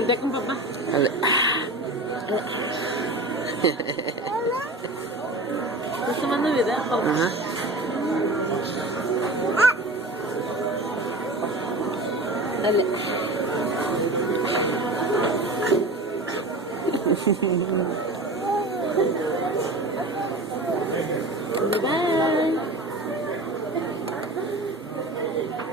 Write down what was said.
Mantek mo, Papa. Gusto mo na, Vida? Dali. Bye-bye.